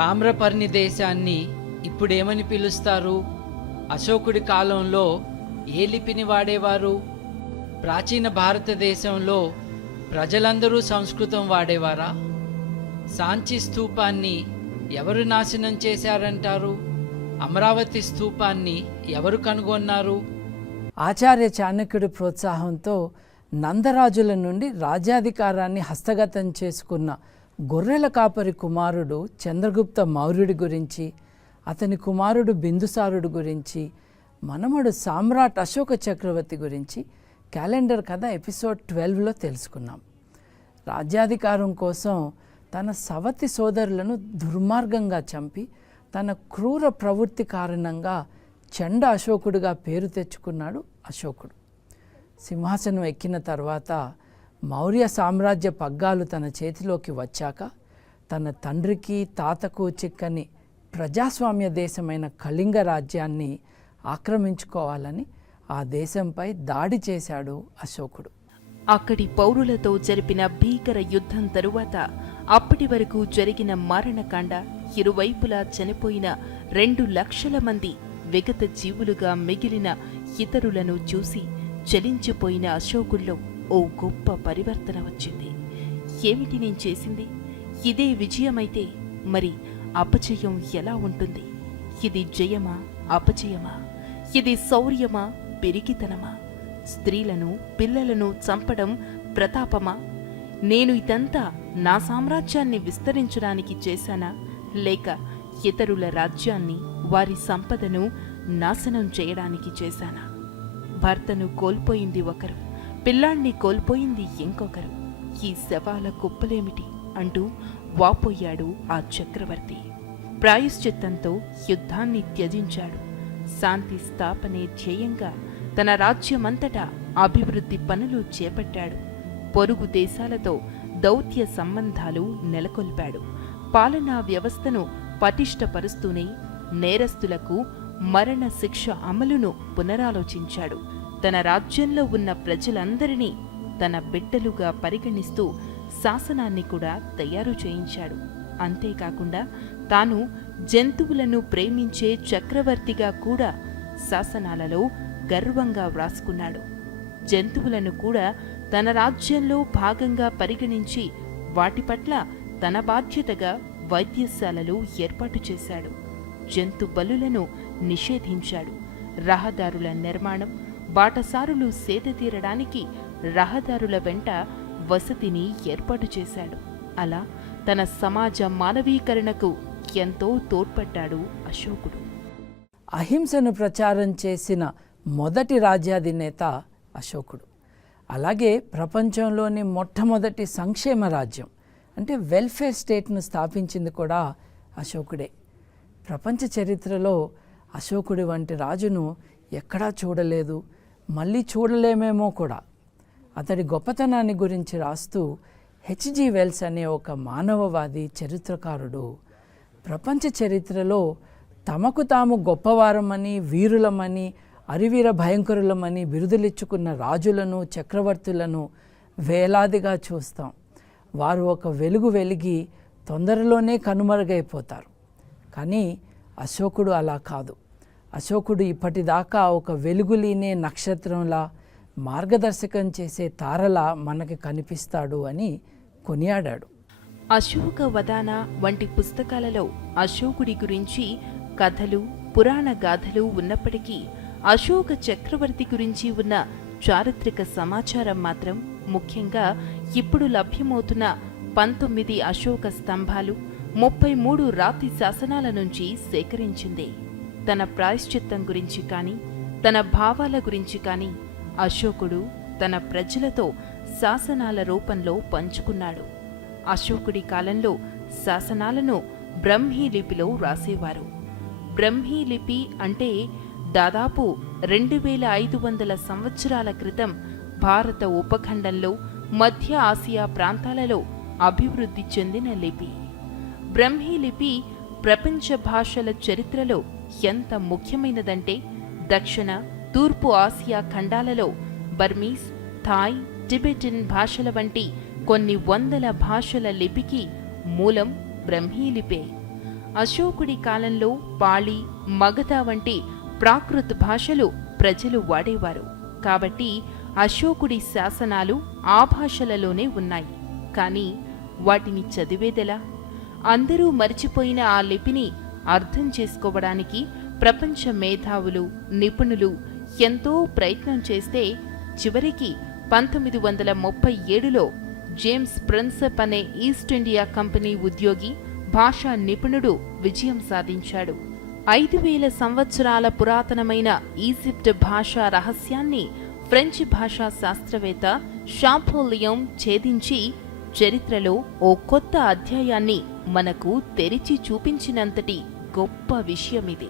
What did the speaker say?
తామ్రపర్ణి దేశాన్ని ఇప్పుడేమని పిలుస్తారు? అశోకుడి కాలంలో ఏ లిపిని వాడేవారు? ప్రాచీన భారతదేశంలో ప్రజలందరూ సంస్కృతం వాడేవారా? సాంచి స్థూపాన్ని ఎవరు నాశనం చేశారంటారు? అమరావతి స్థూపాన్ని ఎవరు కనుగొన్నారు? ఆచార్య చాణక్యుడి ప్రోత్సాహంతో నందరాజుల నుండి రాజ్యాధికారాన్ని హస్తగతం చేసుకున్న గొర్రెల కాపరి కుమారుడు చంద్రగుప్త మౌర్యుడి గురించి అతని కుమారుడు బిందుసారుడు గురించి మనమడు సామ్రాట్ అశోక చక్రవర్తి గురించి క్యాలెండర్ కథ ఎపిసోడ్ ట్వెల్వ్లో తెలుసుకున్నాం. రాజ్యాధికారం కోసం తన సవతి సోదరులను దుర్మార్గంగా చంపి తన క్రూర ప్రవృత్తి కారణంగా చండ అశోకుడిగా పేరు తెచ్చుకున్నాడు అశోకుడు. సింహాసనం ఎక్కిన తర్వాత మౌర్య సామ్రాజ్య పగ్గాలు తన చేతిలోకి వచ్చాక తన తండ్రికి తాతకు చిక్కని ప్రజాస్వామ్య దేశమైన కళింగ రాజ్యాన్ని ఆక్రమించుకోవాలని ఆ దేశంపై దాడి చేశాడు అశోకుడు. అక్కడి పౌరులతో జరిపిన భీకర యుద్ధం తరువాత అప్పటి వరకు జరిగిన మారణకాండ ఇరువైపులా చనిపోయిన రెండు లక్షల మంది విగత జీవులుగా మిగిలిన ఇతరులను చూసి చలించిపోయిన అశోకుల్లో ఓ గొప్ప పరివర్తన వచ్చింది. ఏమిటి నేను చేసింది? ఇదే విజయమైతే మరి అపజయం ఎలా ఉంటుంది? ఇది జయమా అపజయమా? ఇది శౌర్యమా పెరిగితనమా స్త్రీలను పిల్లలను చంపడం ప్రతాపమా? నేను ఇదంతా నా సామ్రాజ్యాన్ని విస్తరించడానికి చేశానా? లేక ఇతరుల రాజ్యాన్ని వారి సంపదను నాశనం చేయడానికి చేశానా? భర్తను కోల్పోయింది ఒకరు. పిల్లాణ్ణి కోల్పోయింది ఇంకొకరు. ఈ శవాల కుప్పలేమిటి? అంటూ వాపోయాడు ఆ చక్రవర్తి. ప్రాయశ్చిత్తంతో యుద్ధాన్ని త్యజించాడు. శాంతి స్థాపనే ధ్యేయంగా తన రాజ్యమంతటా అభివృద్ధి పనులు చేపట్టాడు. పొరుగు దేశాలతో దౌత్య సంబంధాలు నెలకొల్పాడు. పాలనా వ్యవస్థను పటిష్టపరుస్తూనే నేరస్తులకు మరణ శిక్ష అమలును పునరాలోచించాడు. తన రాజ్యంలో ఉన్న ప్రజలందరినీ తన బిడ్డలుగా పరిగణిస్తూ శాసనాన్ని కూడా తయారు చేయించాడు. అంతేకాకుండా తాను జంతువులను ప్రేమించే చక్రవర్తిగా కూడా శాసనాలలో గర్వంగా వ్రాసుకున్నాడు. జంతువులను కూడా తన రాజ్యంలో భాగంగా పరిగణించి వాటి పట్ల తన బాధ్యతగా వైద్యశాలలు ఏర్పాటు చేశాడు. జంతు బలులను నిషేధించాడు. రహదారుల నిర్మాణం బాటసారులు సేద తీరడానికి రహదారుల వెంట వసతిని ఏర్పాటు చేశాడు. అలా తన సమాజ మానవీకరణకు ఎంతో తోడ్పడ్డాడు అశోకుడు. అహింసను ప్రచారం చేసిన మొదటి రాజ్యాధినేత అశోకుడు. అలాగే ప్రపంచంలోని మొట్టమొదటి సంక్షేమ రాజ్యం అంటే వెల్ఫేర్ స్టేట్ను స్థాపించింది కూడా అశోకుడే. ప్రపంచ చరిత్రలో అశోకుడి వంటి రాజును ఎక్కడా చూడలేదు. మళ్ళీ చూడలేమేమో కూడా. అతడి గొప్పతనాన్ని గురించి రాస్తూ హెచ్జి వెల్స్ అనే ఒక మానవవాది చరిత్రకారుడు ప్రపంచ చరిత్రలో తమకు తాము గొప్పవారమని వీరులమని అరివీర భయంకరులమని బిరుదులిచ్చుకున్న రాజులను చక్రవర్తులను వేలాదిగా చూస్తాం. వారు ఒక వెలుగు వెలిగి తొందరలోనే కనుమరుగైపోతారు. కానీ అశోకుడు అలా కాదు. అశోకుడు ఇప్పటిదాకా ఒక వెలుగులీనే నక్షత్రంలా మార్గదర్శకం చేసే తారలా మనకి కనిపిస్తాడు అని కొనియాడాడు. అశోక వదాన వంటి పుస్తకాలలో అశోకుడి గురించి కథలు పురాణ గాథలు ఉన్నప్పటికీ అశోక చక్రవర్తి గురించి ఉన్న చారిత్రక సమాచారం మాత్రం ముఖ్యంగా ఇప్పుడు లభ్యమవుతున్న పంతొమ్మిది అశోక స్తంభాలు ముప్పై మూడు రాతి శాసనాల నుంచి సేకరించింది. తన ప్రాయశ్చిత్తం గురించి కానీ తన భావాల గురించి కానీ అశోకుడు తన ప్రజలతో శాసనాల రూపంలో పంచుకున్నాడు. అశోకుడి కాలంలో శాసనాలను బ్రహ్మీ లిపిలో రాసేవారు. బ్రహ్మీ లిపి అంటే దాదాపు రెండు వేల ఐదు వందల సంవత్సరాల క్రితం భారత ఉపఖండంలో మధ్య ఆసియా ప్రాంతాలలో అభివృద్ధి చెందిన లిపి. బ్రహ్మీ లిపి ప్రపంచ భాషల చరిత్రలో ఎంత ముఖ్యమైనదంటే దక్షిణ తూర్పు ఆసియా ఖండాలలో బర్మీస్ థాయ్ టిబెటిన్ భాషల వంటి కొన్ని వందల భాషల లిపికి మూలం బ్రహ్మీ లిపే. అశోకుడి కాలంలో పాళి మగధ వంటి ప్రాకృత భాషలు ప్రజలు వాడేవారు. కాబట్టి అశోకుడి శాసనాలు ఆ భాషలలోనే ఉన్నాయి. కానీ వాటిని చదివేదెలా? అందరూ మరిచిపోయిన ఆ లిపిని అర్థం చేసుకోవడానికి ప్రపంచ మేధావులు నిపుణులు ఎంతో ప్రయత్నం చేస్తే చివరికి పంతొమ్మిది వందల ముప్పై ఏడులో జేమ్స్ ప్రిన్సెప్ అనే ఈస్ట్ ఇండియా కంపెనీ ఉద్యోగి భాషా నిపుణుడు విజయం సాధించాడు. ఐదు వేల సంవత్సరాల పురాతనమైన ఈజిప్ట్ భాషా రహస్యాన్ని ఫ్రెంచ్ భాషా శాస్త్రవేత్త షాంపోలియం ఛేదించి చరిత్రలో ఓ కొత్త అధ్యాయాన్ని మనకు తెరిచి చూపించినంతటి గొప్ప విషయమిది.